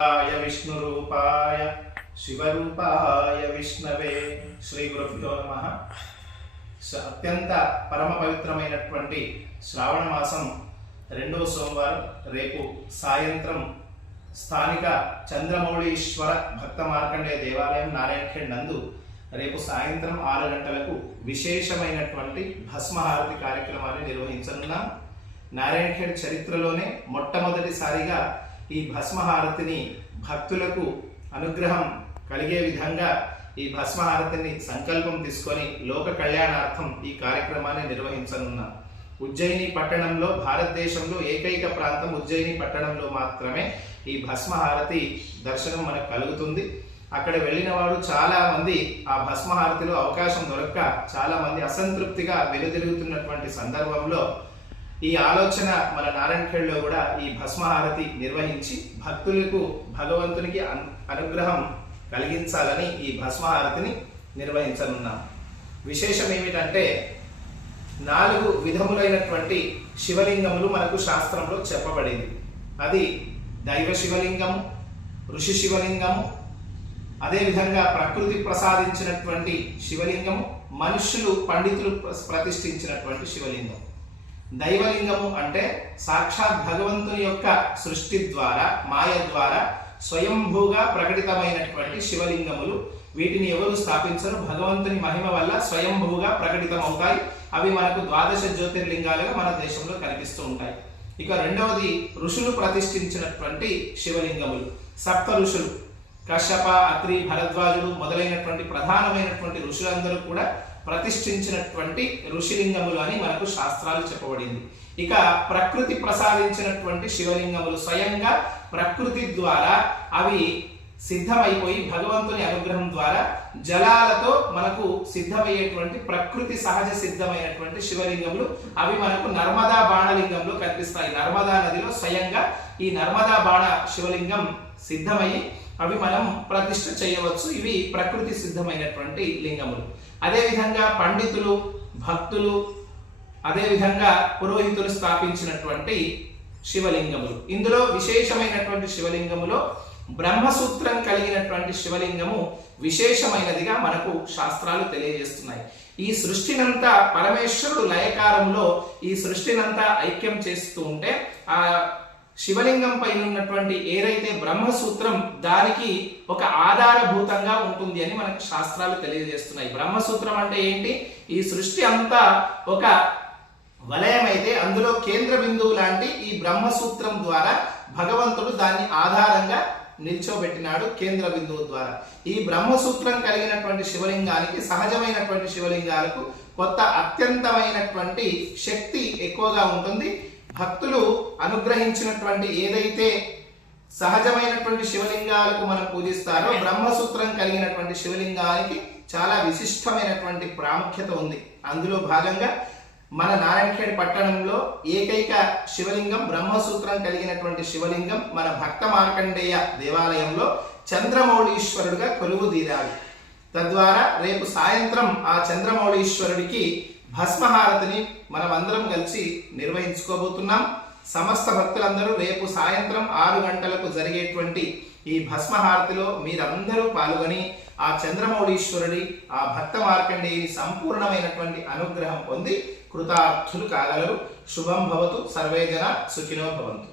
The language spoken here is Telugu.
विष्णुरूपाय शिवरूपाय विष्णवे श्री गुरुभ्यो नमः। అత్యంత పరమ పవిత్రమైనటువంటి శ్రావణ మాసం రెండవ సోమవారం రేపు సాయంత్రం స్థానిక చంద్రమౌళీశ్వర భక్త మార్కండేయ దేవాలయం నారాయణఖేడ్ నందు రేపు సాయంత్రం 6 గంటలకు విశేషమైనటువంటి భస్మహారతి కార్యక్రమాన్ని నిర్వహించనున్నాం. నారాయణఖేడ్ చరిత్రలోనే మొట్టమొదటిసారిగా ఈ భస్మహారతిని భక్తులకు అనుగ్రహం కలిగే విధంగా ఈ భస్మహారతిని సంకల్పం తీసుకొని లోక కళ్యాణార్థం ఈ కార్యక్రమాన్ని నిర్వహించనున్నాం. ఉజ్జయిని పట్టణంలో భారతదేశంలో ఏకైక ప్రాంతం ఉజ్జయిని పట్టణంలో మాత్రమే ఈ భస్మహారతి దర్శనం మనకు కలుగుతుంది. అక్కడ వెళ్ళిన వాడు చాలా మంది ఆ భస్మహారతిలో అవకాశం దొరక్క చాలా మంది అసంతృప్తిగా వెలుదిరుగుతున్నటువంటి సందర్భంలో ఈ ఆలోచన మన నారాయణఖేడ్లో కూడా ఈ భస్మహారతి నిర్వహించి భక్తులకు భగవంతునికి అనుగ్రహం కలిగించాలని ఈ భస్మహారతిని నిర్వహించనున్నాం. విశేషం ఏమిటంటే 4 విధములైనటువంటి శివలింగములు మనకు శాస్త్రంలో చెప్పబడింది. అది దైవ శివలింగము, ఋషి శివలింగము, అదేవిధంగా ప్రకృతి ప్రసాదించినటువంటి శివలింగము, మనుష్యులు పండితులు ప్రతిష్ఠించినటువంటి శివలింగం. దైవలింగము అంటే సాక్షాత్ భగవంతుని యొక్క సృష్టి ద్వారా మాయ ద్వారా స్వయంభూగా ప్రకటితమైనటువంటి శివలింగములు. వీటిని ఎవరు స్థాపించరు, భగవంతుని మహిమ వల్ల స్వయంభూగా ప్రకటితమవుతాయి. అవి మనకు 12 జ్యోతిర్లింగాలుగా మన దేశంలో కనిపిస్తూ ఉంటాయి. ఇక రెండవది ఋషులు ప్రతిష్ఠించినటువంటి శివలింగములు. 7 ఋషులు కశ్యప, అత్రి, భరద్వాజులు మొదలైనటువంటి ప్రధానమైనటువంటి ఋషులందరూ కూడా ప్రతిష్ఠించినటువంటి ఋషిలింగములు అని మనకు శాస్త్రాలు చెప్పబడింది. ఇక ప్రకృతి ప్రసాదించినటువంటి శివలింగములు స్వయంగా ప్రకృతి ద్వారా అవి సిద్ధమైపోయి భగవంతుని అనుగ్రహం ద్వారా జలాలతో మనకు సిద్ధమయ్యేటువంటి ప్రకృతి సహజ సిద్ధమైనటువంటి శివలింగములు. అవి మనకు నర్మదా బాణలింగంలో కనిపిస్తాయి. నర్మదా నదిలో స్వయంగా ఈ నర్మదా బాణ శివలింగం సిద్ధమయ్యి అవి మనం ప్రతిష్ఠ చేయవచ్చు. ఇవి ప్రకృతి సిద్ధమైనటువంటి లింగములు. అదేవిధంగా పండితులు, భక్తులు, అదేవిధంగా పురోహితులు స్థాపించినటువంటి శివలింగములు. ఇందులో విశేషమైనటువంటి శివలింగములో బ్రహ్మసూత్రం కలిగినటువంటి శివలింగము విశేషమైనదిగా మనకు శాస్త్రాలు తెలియజేస్తున్నాయి. ఈ సృష్టినంతా పరమేశ్వరుడు లయకారంలో ఈ సృష్టినంతా ఐక్యం చేస్తూ ఉంటే ఆ శివలింగం పైన ఉన్నటువంటి ఏదైతే బ్రహ్మసూత్రం దానికి ఒక ఆధారభూతంగా ఉంటుంది అని మనకు శాస్త్రాలు తెలియజేస్తున్నాయి. బ్రహ్మసూత్రం అంటే ఏంటి? ఈ సృష్టి అంతా ఒక వలయం అయితే అందులో కేంద్ర బిందువు లాంటి ఈ బ్రహ్మసూత్రం ద్వారా భగవంతుడు దాన్ని ఆధారంగా నిల్చోబెట్టినాడు. కేంద్ర బిందువు ద్వారా ఈ బ్రహ్మసూత్రం కలిగినటువంటి శివలింగానికి సహజమైనటువంటి శివలింగాలకు కొత్త అత్యంతమైనటువంటి శక్తి ఎక్కువగా ఉంటుంది. భక్తులు అనుగ్రహించినటువంటి ఏదైతే సహజమైనటువంటి శివలింగాలకు మనం పూజిస్తారో బ్రహ్మసూత్రం కలిగినటువంటి శివలింగానికి చాలా విశిష్టమైనటువంటి ప్రాముఖ్యత ఉంది. అందులో భాగంగా మన నారాయణఖేడ్ పట్టణంలో ఏకైక శివలింగం బ్రహ్మసూత్రం కలిగినటువంటి శివలింగం మన భక్త మార్కండేయ దేవాలయంలో చంద్రమౌళీశ్వరుడుగా కొలువుదీరాడు. తద్వారా రేపు సాయంత్రం ఆ చంద్రమౌళీశ్వరుడికి భస్మహారతిని మనం అందరం కలిసి నిర్వహించుకోబోతున్నాం. సమస్త భక్తులందరూ రేపు సాయంత్రం 6 గంటలకు జరిగేటువంటి ఈ భస్మహారతిలో మీరందరూ పాల్గొని ఆ చంద్రమౌళీశ్వరుడి ఆ భక్త మార్కండేయుని సంపూర్ణమైనటువంటి అనుగ్రహం పొంది కృతార్థులు కాగలరు. శుభం భవతు. సర్వే జన సుఖినో భవంతు.